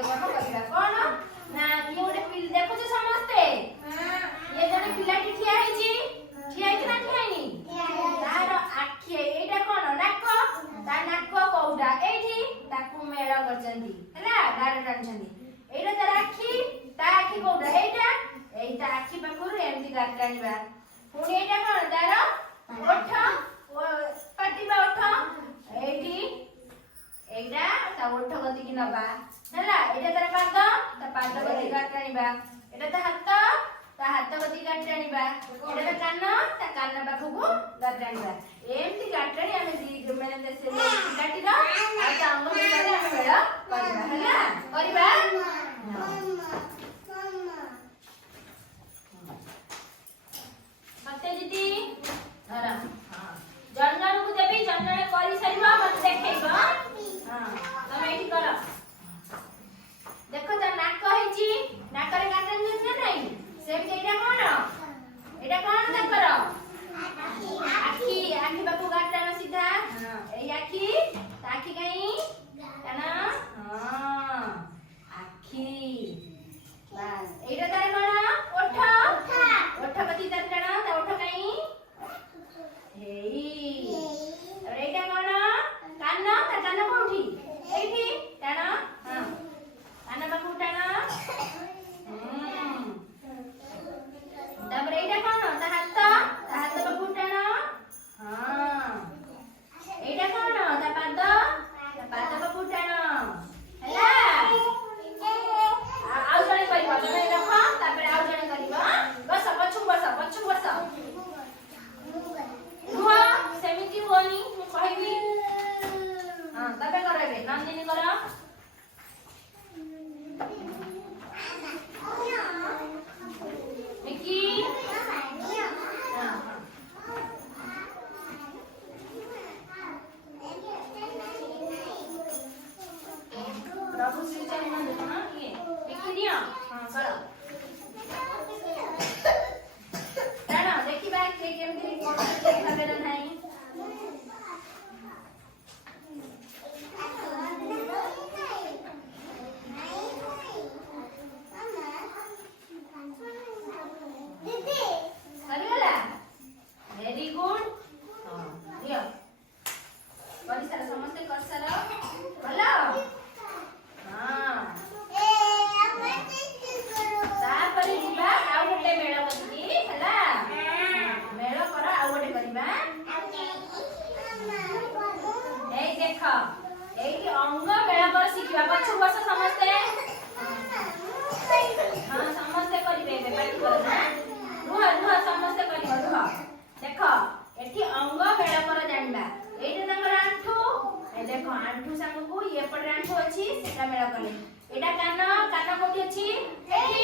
ଗୋଟେ କାମ କରିବା କଣ ନା ଇଏ ଗୋଟେ ଦେଖୁଛ ସମସ୍ତେ ଇଏ ଜଣେ ପିଲାଟି ଠିଆ ହେଇଛି ନା ଠିଆ ହେଇନି ତାର ଆଖି ଏଇଟା କଣ ନାକ ତା ନାକ କୋଉଟା ଏଇଠି ତାକୁ ମେଳ କରିଛନ୍ତି ହେଲା ଗାର ଟାଣିଛନ୍ତି ଏଇଟା ତାର ଆଖି ତା ଆଖି କୋଉଟା ଏଇଟା ଆଖି ପାଖରୁ ଏମିତି ଗାର ଟାଣିବା ପୁଣି ଏଇଟା କଣ ତାର ଓଠ ପାଟି ବା ଓଠ ଏଇଠି ଏଇଟା ତା ଓଠ ଗତିକି ନବା ହେଲା ଏଇଟା ତାର ପାଦ ତା ପାଦ ଗତିକି ଗାର ଟାଣିବା ଏଇଟା ତା ହାତ ଗତିକି ଗାର ଟାଣିବା ଏଇଟା ତା କାନ ପାଖକୁ ଗାର ଟାଣିବା ଏମିତି ଗାର ଟାଣି ଆମେ ମାନେ ପିଲାଟିର ଆଉ ତା ଅଙ୍ଗ ଭିତରେ ଆମେ ମେଳ କରିବା ହେଲା କରିବା ସତ୍ୟଜିତ୍ ଧର ଜଣକୁ ଦେବି ଜଣେ କରି ସାରିବ ମତେ ଦେଖେଇବ ତମେ ଏଇଠି କର ଦେଖ ତା ନାକ ହେଇଛି ନାକରେ କାଟା ନା ନାହିଁ ସେମିତି ଏଇଟା କଣ ତାଙ୍କର ଆଖି ପାଖକୁ ଗାର ଟାଣ ସିଧା ଏଇ ଆଖି ତା ଆଖି କାଇଁ ଟାଣ ଆଖି ବାସ୍ ଏଇଟା ତାର କଣ ଓଠ କତି ତାର ଟାଣ ତା ଓଠ କାଇଁ ଏଇଟା କଣ କାନ ତା କାନ କୋଉଠି ଏଇଠି ଟାଣ କାନ ପାଖକୁ ଟାଣ ତାପରେ ଏଇଟା କଣ ତା ହାତ ପାଖକୁ ଟାଣ ଏଇଟା କଣ ତା ପାଦ ପାଖକୁ ଟାଣ ହେଲା ଆଉ ଜଣେ କରିବ ଜଣେ ରଖ ତାପରେ ଆଉ ଜଣେ କରିବ ବସ ପଛକୁ ବସ ରୁହ ସେମିତି ହୁଅନି ମୁଁ କହିବି ତମେ କର ଏବେ ନନ୍ଦିନୀ କର ମିକି प्रभु श्री चरण ये मिकी दियो करो राणा देखिबा के केमती भाबे नाही वेरी गुड दियो बड़ी सारा समस्त कर सारा भलो तापरे जीवा आउ गोटे मेळ करती हला मेळ कर आउ गोटे करबा ए देख एई अंग मेळ कर सिखिबा पछु बस समस्त हां समस्त करिवे बेपाटी कर ना रुह समस्त करिव रुह देख एठी अंग मेळ कर जानबा एइटा तंगर आंठू ए देखो आंठू संग को ये पटे आंठू अछि सेटा मेळ करले एटा कान कोठी अछि एठी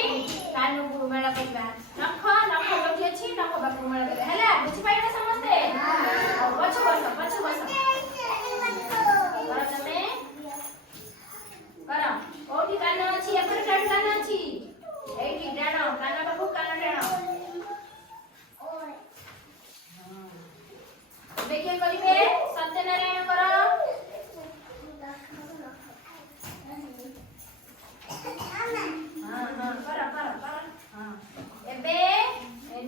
कान को मेळ करबा नख कोठी अछि नख बाकु मेळ करबा हैला बुझि पाइबा समस्ते पछु बस कर तमे कर कोठी कान अछि एपटे कान अछि एठी डाणो कान बाकु कान डाणो देखिए करिवे सत्यनारायण कर कर एबे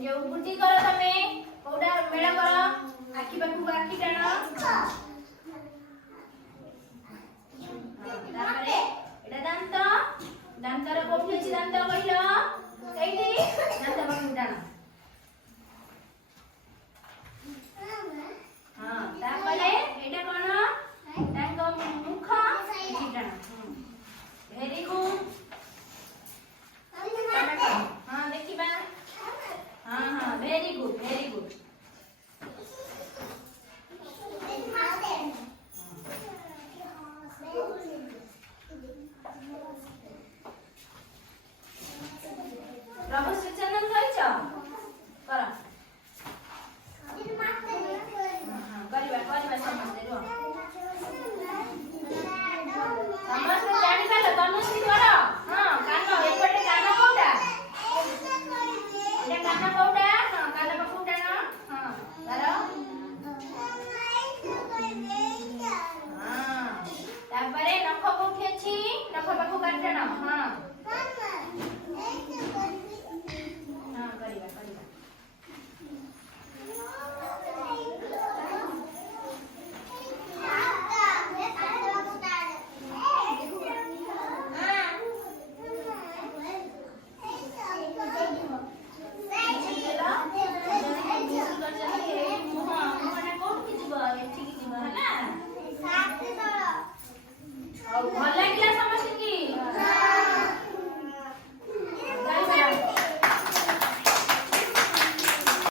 जो गुटी कर तमे कोडा मेळ कर आखि बाकु आखि टाण तारे एटा दांतर कोठी अछि दांत कहिलो एठी दांत बाकु टाण तापरे एटा कोन तांको मुख चिटाण वेरी गुड हां देखिबा हां वेरी गुड प्रभु श्री चंदन करिछ कर କରିବା ସମସ୍ତେ ରୁହ ସମସ୍ତେ ଜାଣିପାରିଲ ତନୁଶ୍ରୀ କର ହଁ କାନ ଏପଟେ କାନ କୋଉଟା ଏଟା କାନ କୋଉଟା ହଁ କାନ ପାଖକୁ ଟାଣ ହଁ ତାର ହଁ ତାପରେ ନଖ କୋଉଠି ଅଛି ନଖ ପାଖକୁ କାଟ ଟାଣ ହଁ